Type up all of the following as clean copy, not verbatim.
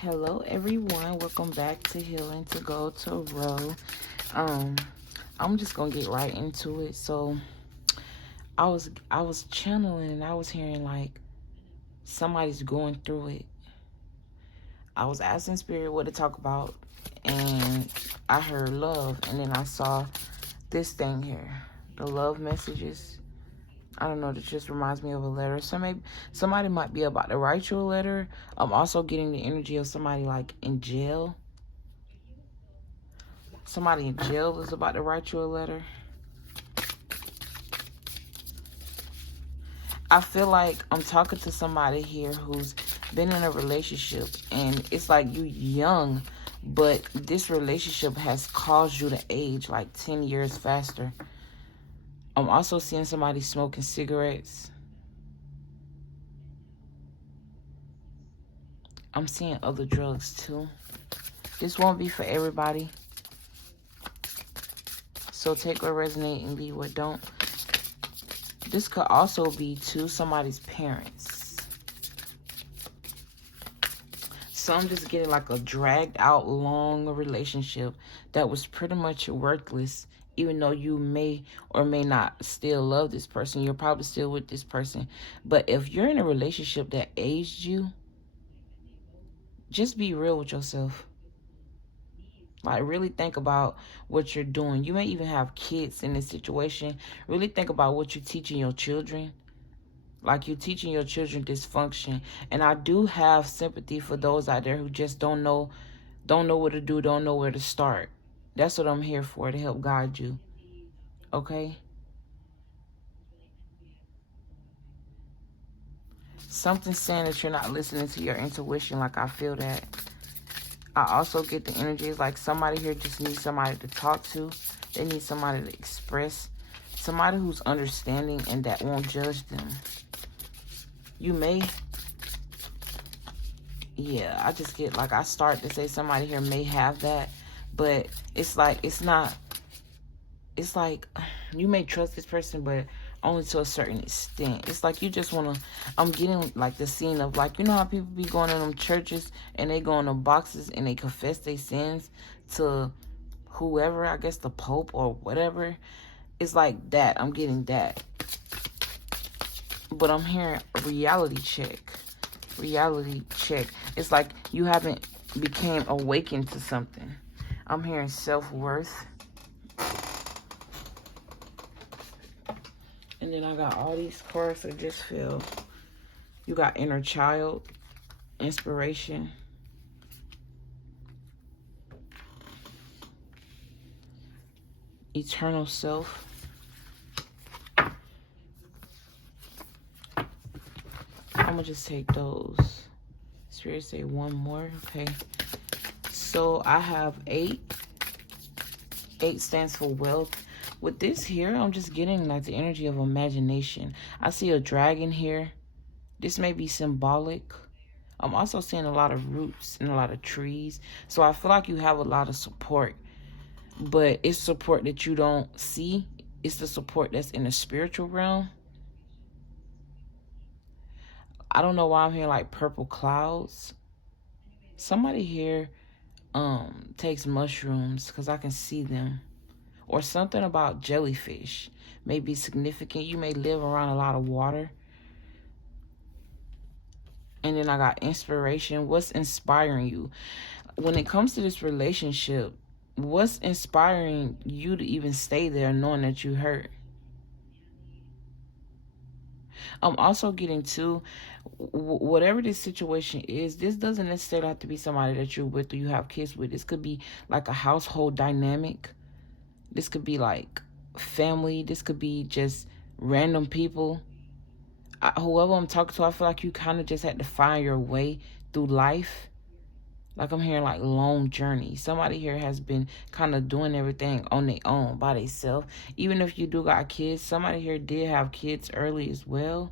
Hello everyone, welcome back to Healing to Go Tarot. I'm just gonna get right into it. So I was channeling and I was hearing like somebody's going through it. I was asking Spirit what to talk about, and I heard love, and then I saw this thing here, the love messages. I don't know, this just reminds me of a letter. So maybe somebody might be about to write you a letter. I'm also getting the energy of somebody like in jail. Somebody in jail is about to write you a letter. I feel like I'm talking to somebody here who's been in a relationship, and it's like you young, but this relationship has caused you to age like 10 years faster. I'm also seeing somebody smoking cigarettes. I'm seeing other drugs too. This won't be for everybody, so take what resonates and leave what don't. This could also be to somebody's parents. So I'm just getting like a dragged out long relationship that was pretty much worthless. Even though you may or may not still love this person, you're probably still with this person. But if you're in a relationship that aged you, just be real with yourself. Like, really think about what you're doing. You may even have kids in this situation. Really think about what you're teaching your children. Like, you're teaching your children dysfunction. And I do have sympathy for those out there who just don't know what to do, don't know where to start. That's what I'm here for, to help guide you. Okay? Something's saying that you're not listening to your intuition. Like, I feel that. I also get the energies like somebody here just needs somebody to talk to. They need somebody to express. Somebody who's understanding and that won't judge them. You may... Yeah, I just get like I start to say somebody here may have that. But it's like, it's not... It's like you may trust this person, but only to a certain extent. It's like you just want to... I'm getting like the scene of like, you know how people be going in them churches and they go in the boxes and they confess their sins to whoever, I guess the Pope or whatever. It's like that. I'm getting that. But I'm hearing a reality check. Reality check. It's like you haven't became awakened to something. I'm hearing self-worth. And then I got all these cards that just feel. You got inner child, inspiration, eternal self. I'm going to just take those. Spirit say one more. Okay. So I have 8. 8 stands for wealth. With this here, I'm just getting like the energy of imagination. I see a dragon here. This may be symbolic. I'm also seeing a lot of roots and a lot of trees. So I feel like you have a lot of support. But it's support that you don't see. It's the support that's in the spiritual realm. I don't know why I'm hearing like purple clouds. Somebody here takes mushrooms because I can see them. Or something about jellyfish may be significant. You may live around a lot of water. And then I got inspiration. What's inspiring you? When it comes to this relationship, what's inspiring you to even stay there knowing that you hurt? I'm also getting to whatever this situation is, this doesn't necessarily have to be somebody that you're with or you have kids with. This could be like a household dynamic. This could be like family. This could be just random people. Whoever I'm talking to, I feel like you kind of just had to find your way through life. Like I'm hearing like long journey. Somebody here has been kind of doing everything on their own, by themselves. Even if you do got kids, somebody here did have kids early as well.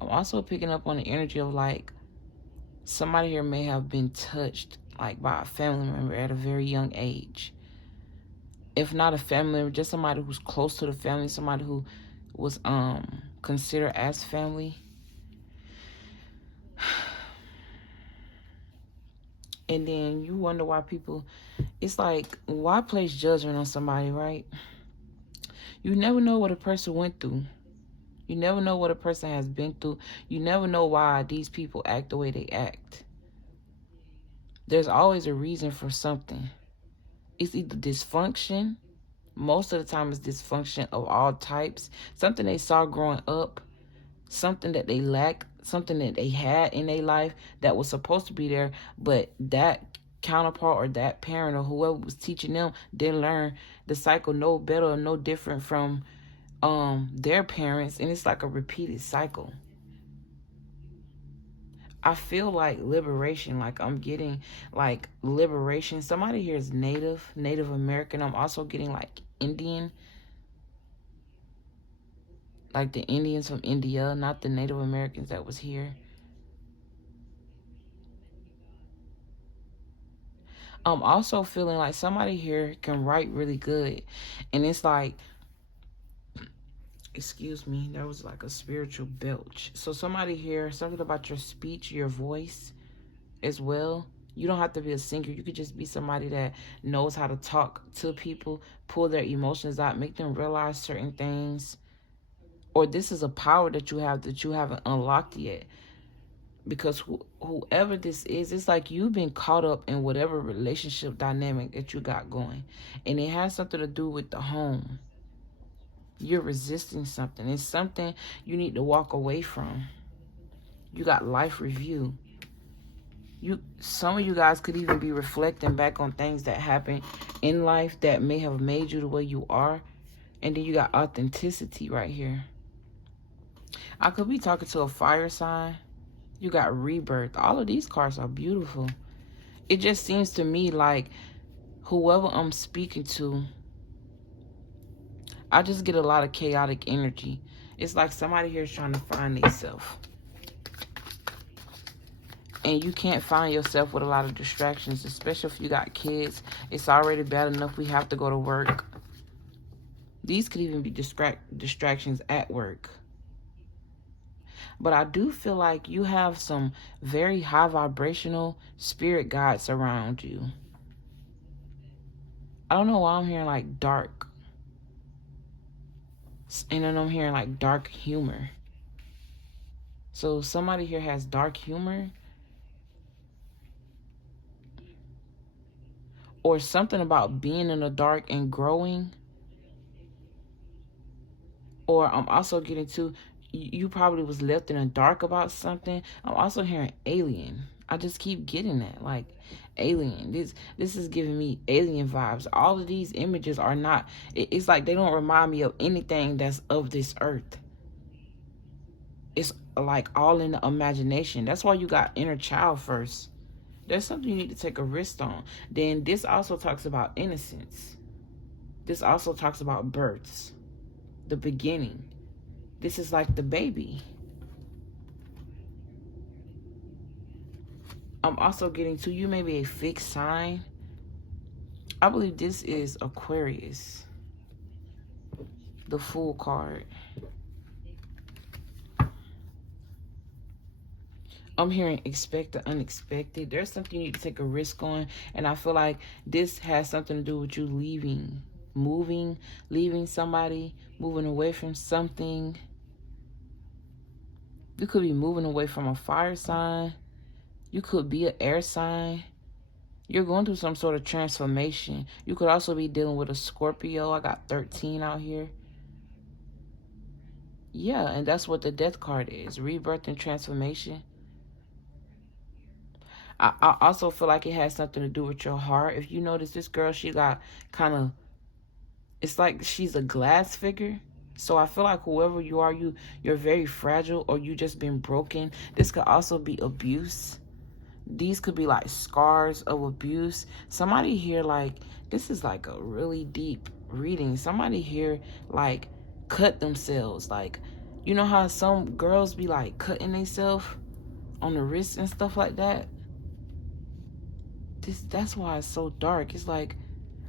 I'm also picking up on the energy of like somebody here may have been touched like by a family member at a very young age. If not a family member, just somebody who's close to the family, somebody who was considered as family. And then you wonder why people, it's like, why place judgment on somebody, right? You never know what a person went through. You never know what a person has been through. You never know why these people act the way they act. There's always a reason for something. It's either dysfunction. Most of the time it's dysfunction of all types. Something they saw growing up. Something that they lacked. Something that they had in their life that was supposed to be there. But that counterpart or that parent or whoever was teaching them didn't learn the cycle no better or no different from their parents. And it's like a repeated cycle. I feel like liberation, like I'm getting like liberation. Somebody here is Native American. I'm also getting like Indian, like the Indians from India, not the Native Americans that was here. I'm also feeling like somebody here can write really good. And it's like, excuse me, there was like a spiritual belch. So somebody here, something about your speech, your voice as well. You don't have to be a singer. You could just be somebody that knows how to talk to people, pull their emotions out, make them realize certain things. Or this is a power that you haven't unlocked yet. Because whoever this is, it's like you've been caught up in whatever relationship dynamic that you got going. And it has something to do with the home. You're resisting something. It's something you need to walk away from. You got life review. Some of you guys could even be reflecting back on things that happened in life that may have made you the way you are. And then you got authenticity right here. I could be talking to a fire sign. You got rebirth. All of these cards are beautiful. It just seems to me like whoever I'm speaking to, I just get a lot of chaotic energy. It's like somebody here is trying to find themselves. And you can't find yourself with a lot of distractions, especially if you got kids. It's already bad enough we have to go to work. These could even be distractions at work. But I do feel like you have some very high vibrational spirit guides around you. I don't know why I'm hearing like dark. And then I'm hearing like dark humor. So somebody here has dark humor. Or something about being in the dark and growing. Or I'm also getting to, you probably was left in the dark about something. I'm also hearing alien. I just keep getting that, like alien. This is giving me alien vibes. All of these images are not, it's like they don't remind me of anything that's of this earth. It's like all in the imagination. That's why you got inner child first. There's something you need to take a risk on. Then this also talks about innocence. This also talks about births. The beginning. This is like the baby. I'm also getting to, you may be a fixed sign. I believe this is Aquarius. The Fool card. I'm hearing expect the unexpected. There's something you need to take a risk on. And I feel like this has something to do with you leaving. Moving, leaving somebody, moving away from something. You could be moving away from a fire sign. You could be an air sign. You're going through some sort of transformation. You could also be dealing with a Scorpio. I got 13 out here. Yeah, and that's what the death card is. Rebirth and transformation. I also feel like it has something to do with your heart. If you notice, this girl, she got kind of, it's like she's a glass figure. So I feel like whoever you are, you're very fragile, or you just been broken. This could also be abuse. These could be like scars of abuse. Somebody here, like, this is like a really deep reading. Somebody here like cut themselves. Like, you know how some girls be like cutting themselves on the wrist and stuff like that? That's why it's so dark. It's like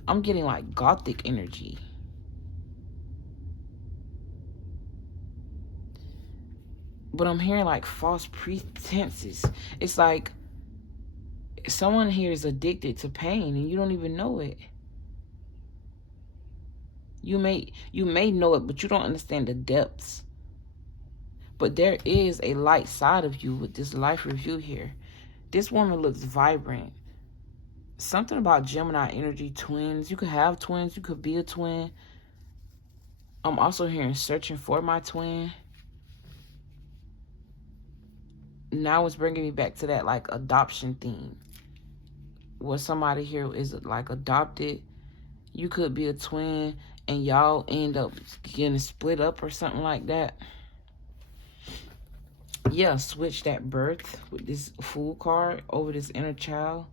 I'm getting like gothic energy. But I'm hearing like false pretenses. It's like Someone here is addicted to pain and you don't even know it. You may know it, but you don't understand the depths. But there is a light side of you with this life review here. This woman looks vibrant. Something about Gemini energy, twins. You could have twins. You could be a twin. I'm also hearing searching for my twin. Now it's bringing me back to that like adoption theme. Where somebody here is like adopted. You could be a twin and y'all end up getting split up or something like that. Yeah, switch that birth with this Fool card over this inner child.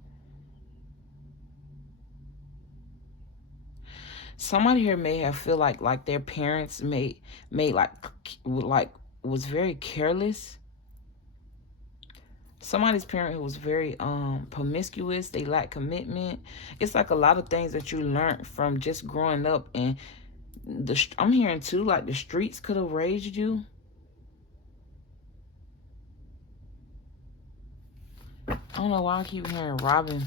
Somebody here may have feel like their parents may was very careless. Somebody's parent who was very promiscuous. They lack commitment. It's like a lot of things that you learned from just growing up. And I'm hearing too, like the streets could have raised you. I don't know why I keep hearing robbing,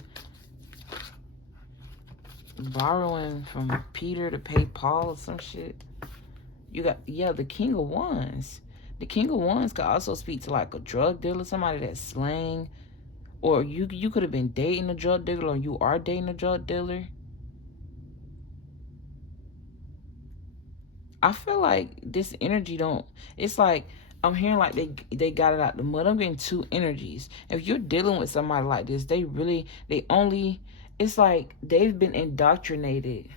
borrowing from Peter to pay Paul or some shit. You got, yeah, the King of Wands. The King of Wands could also speak to like a drug dealer, somebody that's slang. Or you could have been dating a drug dealer, or you are dating a drug dealer. I feel like this energy don't, it's like, I'm hearing like they got it out the mud. I'm getting two energies. If you're dealing with somebody like this, it's like they've been indoctrinated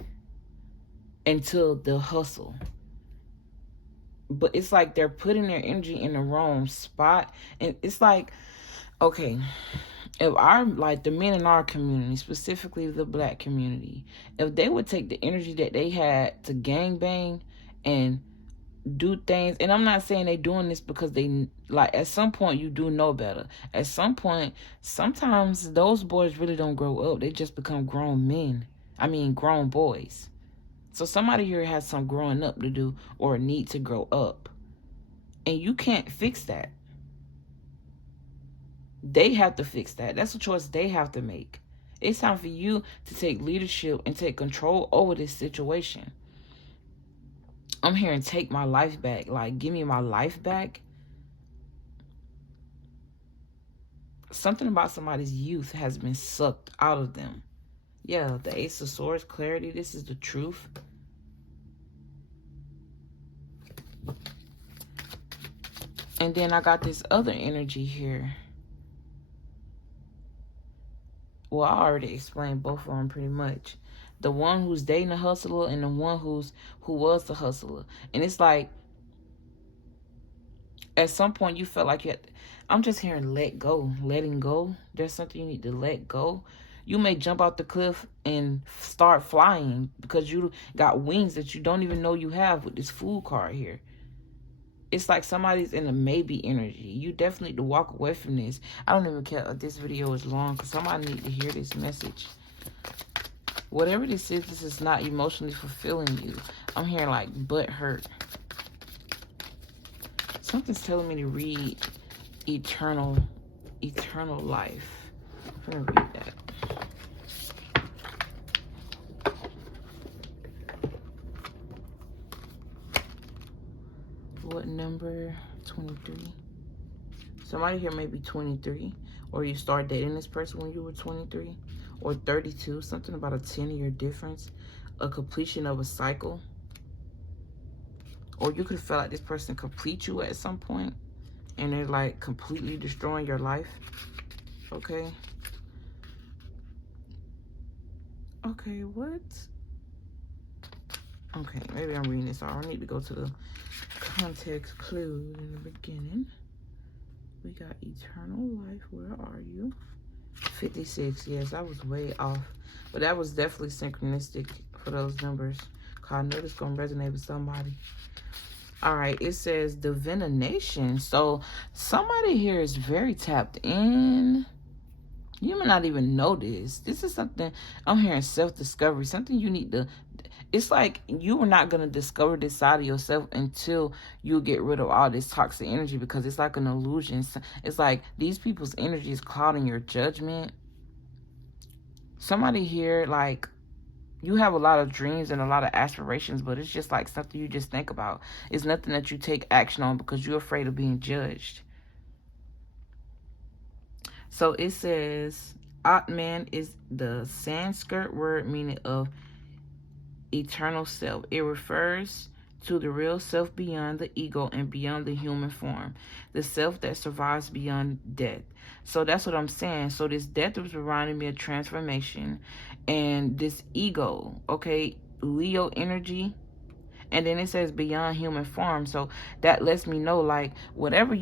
into the hustle. But it's like they're putting their energy in the wrong spot. And it's like, okay, if the men in our community, specifically the black community, if they would take the energy that they had to gangbang and do things, and I'm not saying they doing this because they, like, at some point you do know better. At some point, sometimes those boys really don't grow up. They just become grown men. I mean, grown boys. So somebody here has some growing up to do or need to grow up. And you can't fix that. They have to fix that. That's a choice they have to make. It's time for you to take leadership and take control over this situation. I'm hearing take my life back. Like, give me my life back. Something about somebody's youth has been sucked out of them. Yeah, the Ace of Swords, clarity. This is the truth. And then I got this other energy here. Well, I already explained both of them pretty much. The one who's dating a hustler and the one who was the hustler. And it's like, at some point you felt like you had, I'm just hearing let go, letting go. There's something you need to let go. You may jump off the cliff and start flying because you got wings that you don't even know you have with this Fool card here. It's like somebody's in a maybe energy. You definitely need to walk away from this. I don't even care if this video is long because somebody need to hear this message. Whatever this is not emotionally fulfilling you. I'm hearing like butt hurt. Something's telling me to read eternal life. I'm gonna read that. What number? 23. Somebody here may be 23, or you start dating this person when you were 23, or 32. Something about a 10-year difference, a completion of a cycle. Or you could feel like this person complete you at some point, and they're like completely destroying your life. Okay. Okay, what? Okay, maybe I'm reading this all. I need to go to the context clue in the beginning. We got eternal life. Where are you? 56. Yes, I was way off. But that was definitely synchronistic for those numbers. Cause I know this is going to resonate with somebody. All right, it says divination. So somebody here is very tapped in. You may not even know this. This is something, I'm hearing self-discovery. Something you need to, it's like you are not going to discover this side of yourself until you get rid of all this toxic energy, because it's like an illusion. It's like these people's energy is clouding your judgment. somebody here, like, you have a lot of dreams and a lot of aspirations, but it's just like something you just think about. It's nothing that you take action on because you're afraid of being judged. So it says, Atman is the Sanskrit word meaning of eternal self. It refers to the real self beyond the ego and beyond the human form, the self that survives beyond death. So that's what I'm saying. So this death was reminding me of transformation and this ego, okay, Leo energy. And then it says beyond human form. So that lets me know, like, whatever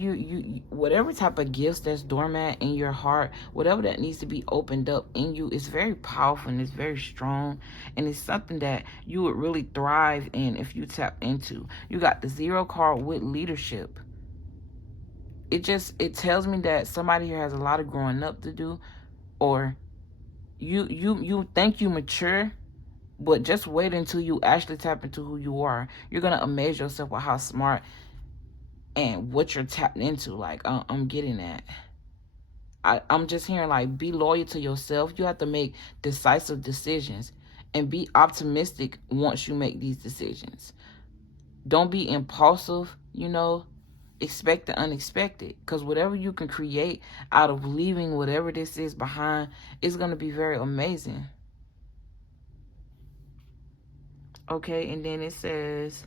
whatever type of gifts that's dormant in your heart, whatever that needs to be opened up in you, is very powerful and it's very strong. And it's something that you would really thrive in if you tap into. You got the 0 card with leadership. It tells me that somebody here has a lot of growing up to do, or you think you mature, but just wait until you actually tap into who you are. You're going to amaze yourself with how smart and what you're tapped into. Like, I'm getting that. I'm just hearing, like, be loyal to yourself. You have to make decisive decisions and be optimistic once you make these decisions. Don't be impulsive, you know. Expect the unexpected, because whatever you can create out of leaving whatever this is behind is going to be very amazing. Okay, and then it says,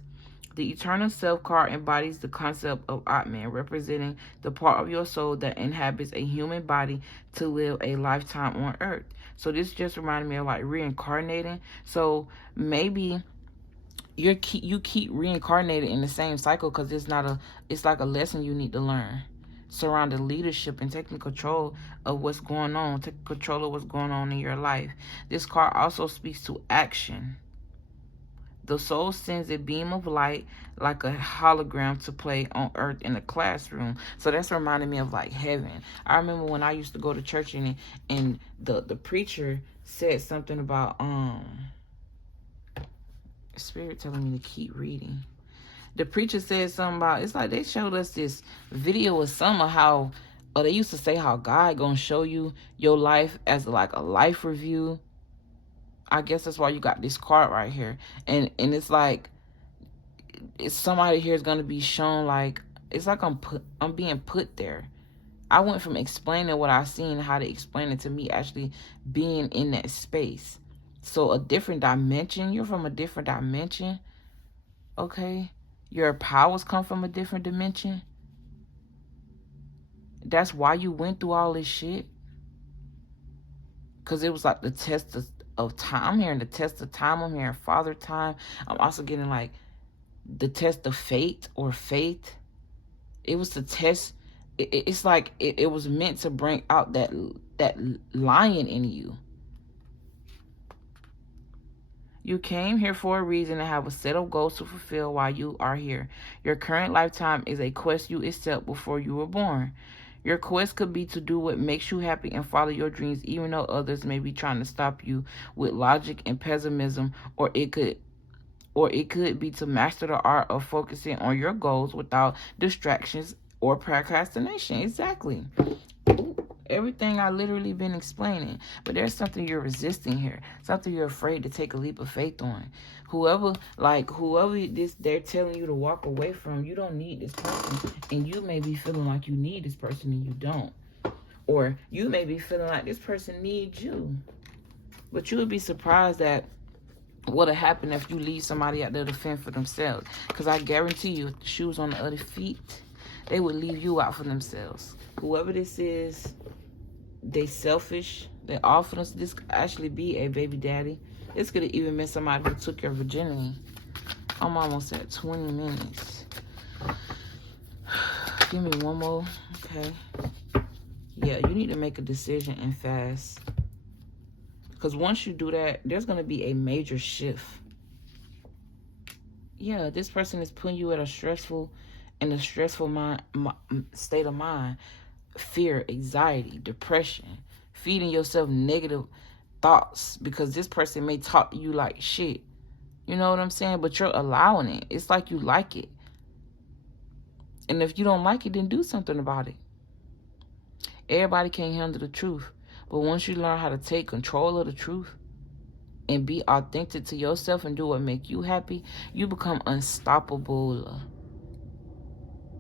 the eternal self card embodies the concept of Atman, representing the part of your soul that inhabits a human body to live a lifetime on earth. So this just reminded me of, like, reincarnating. So maybe you keep reincarnating in the same cycle because it's like a lesson you need to learn surrounding leadership and taking control of what's going on, taking control of what's going on in your life. This card also speaks to action. The soul sends a beam of light like a hologram to play on earth in a classroom. So that's reminding me of, like, heaven. I remember when I used to go to church and the preacher said something about Spirit telling me to keep reading. The preacher said something about, it's like they showed us this video of some of how, or they used to say how God gonna show you your life as like a life review. I guess that's why you got this card right here. And it's like, it's somebody here is going to be shown, like, it's like I'm being put there. I went from explaining what I seen, how to explain it, to me actually being in that space. So a different dimension. You're from a different dimension. Okay? Your powers come from a different dimension. That's why you went through all this shit. Because it was like the test of time. I'm hearing the test of time. I'm hearing father time. I'm also getting, like, the test of fate or faith. It was the test. It's like it was meant to bring out that lion in you. You came here for a reason and have a set of goals to fulfill while you are here. Your current lifetime is a quest you accept before you were born. Your quest could be to do what makes you happy and follow your dreams, even though others may be trying to stop you with logic and pessimism, or it could be to master the art of focusing on your goals without distractions or procrastination. Exactly. Everything I literally been explaining. But there's something you're resisting here. Something you're afraid to take a leap of faith on. Whoever they're telling you to walk away from, you don't need this person. And you may be feeling like you need this person and you don't. Or you may be feeling like this person needs you. But you would be surprised at what'll happen if you leave somebody out there to fend for themselves. Because I guarantee you, if the shoes on the other feet, they would leave you out for themselves. Whoever this is, they selfish. They offer us. This could actually be a baby daddy. This could have even been somebody who took your virginity. I'm almost at 20 minutes. Give me one more. Okay. Yeah, you need to make a decision and fast. Because once you do that, there's going to be a major shift. Yeah, this person is putting you in a stressful state of mind. Fear, anxiety, depression, feeding yourself negative thoughts because this person may talk to you like shit. You know what I'm saying? But you're allowing it. It's like you like it. And if you don't like it, then do something about it. Everybody can't handle the truth. But once you learn how to take control of the truth and be authentic to yourself and do what make you happy, you become unstoppable.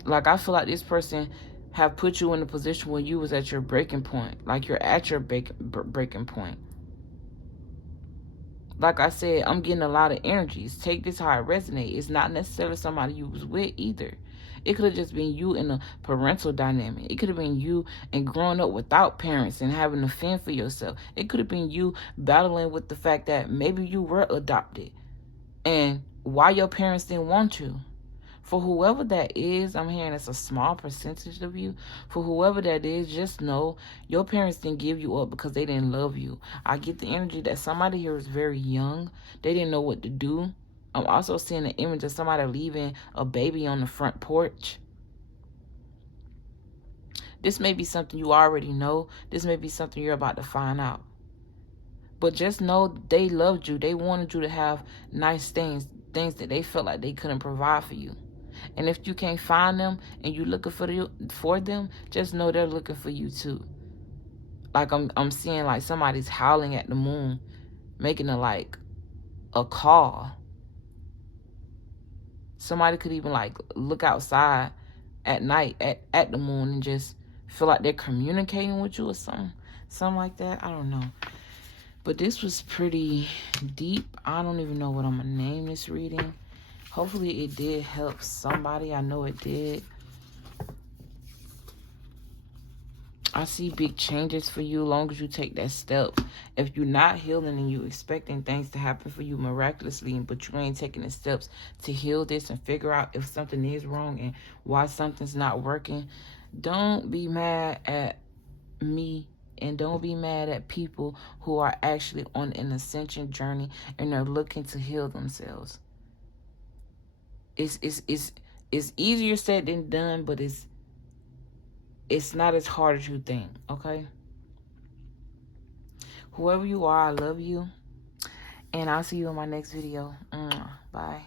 Like, I feel like this person have put you in a position where you was at your breaking point. Like, you're at your breaking point. Like I said, I'm getting a lot of energies. Take this how it resonates. It's not necessarily somebody you was with either. It could have just been you in a parental dynamic. It could have been you and growing up without parents and having to fend for yourself. It could have been you battling with the fact that maybe you were adopted and why your parents didn't want you. For whoever that is, I'm hearing it's a small percentage of you. For whoever that is, just know your parents didn't give you up because they didn't love you. I get the energy that somebody here is very young. They didn't know what to do. I'm also seeing the image of somebody leaving a baby on the front porch. This may be something you already know. This may be something you're about to find out. But just know they loved you. They wanted you to have nice things that they felt like they couldn't provide for you. And if you can't find them and you're looking for them, just know they're looking for you too. Like I'm seeing like somebody's howling at the moon, making a call. Somebody could even like look outside at night at the moon and just feel like they're communicating with you or something like that. I don't know. But this was pretty deep. I don't even know what I'm gonna name this reading. Hopefully it did help somebody. I know it did. I see big changes for you as long as you take that step. If you're not healing and you're expecting things to happen for you miraculously, but you ain't taking the steps to heal this and figure out if something is wrong and why something's not working, don't be mad at me and don't be mad at people who are actually on an ascension journey and are looking to heal themselves. It's easier said than done, but it's not as hard as you think, okay? Whoever you are, I love you. And I'll see you in my next video. Bye.